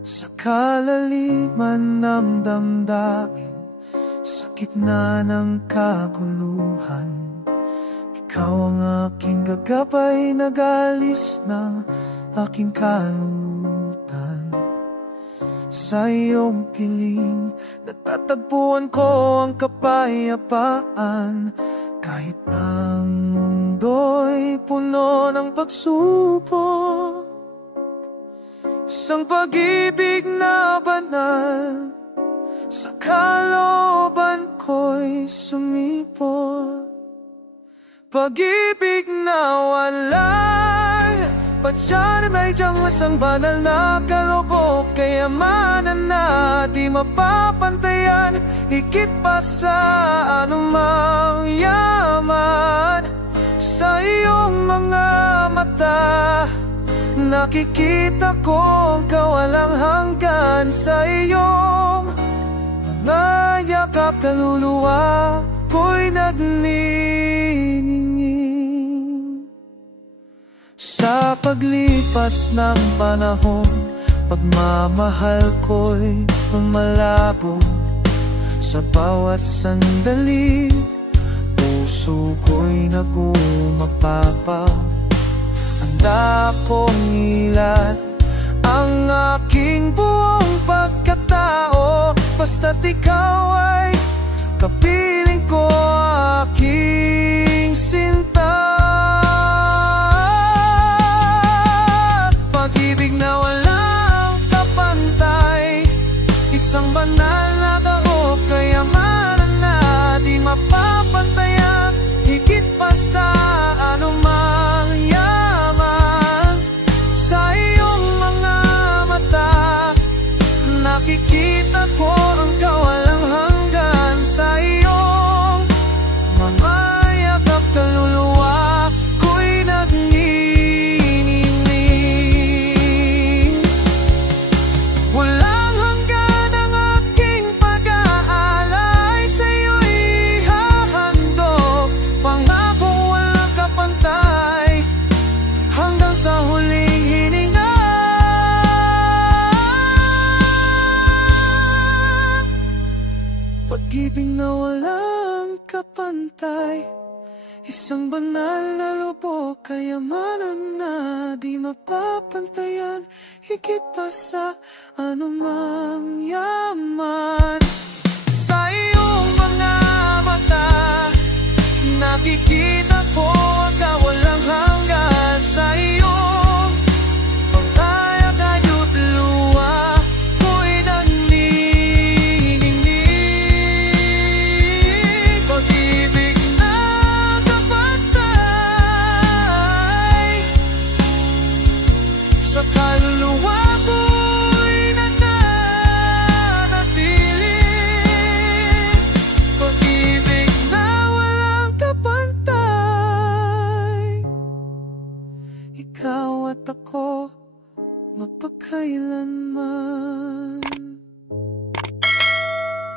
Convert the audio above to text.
Sa kalaliman ng damdamin, sa gitna ng kaguluhan, ikaw ang aking gagabay, nag-alis ng aking kalungkutan. Sa iyong piling, natatagpuan ko ang kapayapaan. Kahit ang mundo'y puno ng pagsubok, isang pag-ibig na banal sa kalooban ko'y sumipot. Pag-ibig na walay patyan, may diyang isang banal na kaloob, kayamanan na di mapapantayan, higit pa sa anumang yaman. Sa iyong mga mata, nakikita ko ang kawalang hanggan. Sa iyong mga yakap, kaluluwa ko'y nagniningning. Sa paglipas ng panahon, pagmamahal ko'y lumalabo. Sa bawat sandali, puso ko'y nagumapapaw. Handa kong ilan ang aking buong pagkatao, basta't ikaw ay kapiling ko, aking sinta. Pag-ibig na walang kapantay, isang banal na taho, kayamanan na di mapapantayan, higit pa sa anumang yaman. Sa iyong mga mata, nakikita ko ang kawalang hanggan. Sa iyong mga yakap, kaluluwa ko'y nagniningning. Walang hanggan ang aking pag-aalay, sa iyo'y hahandog. Pangakong walang kapantay, hanggang sa huling hininga. Pag-ibig na walang kapantay, isang banal na lubog, kayamanan na di mapapantayan, higit pa sa anumang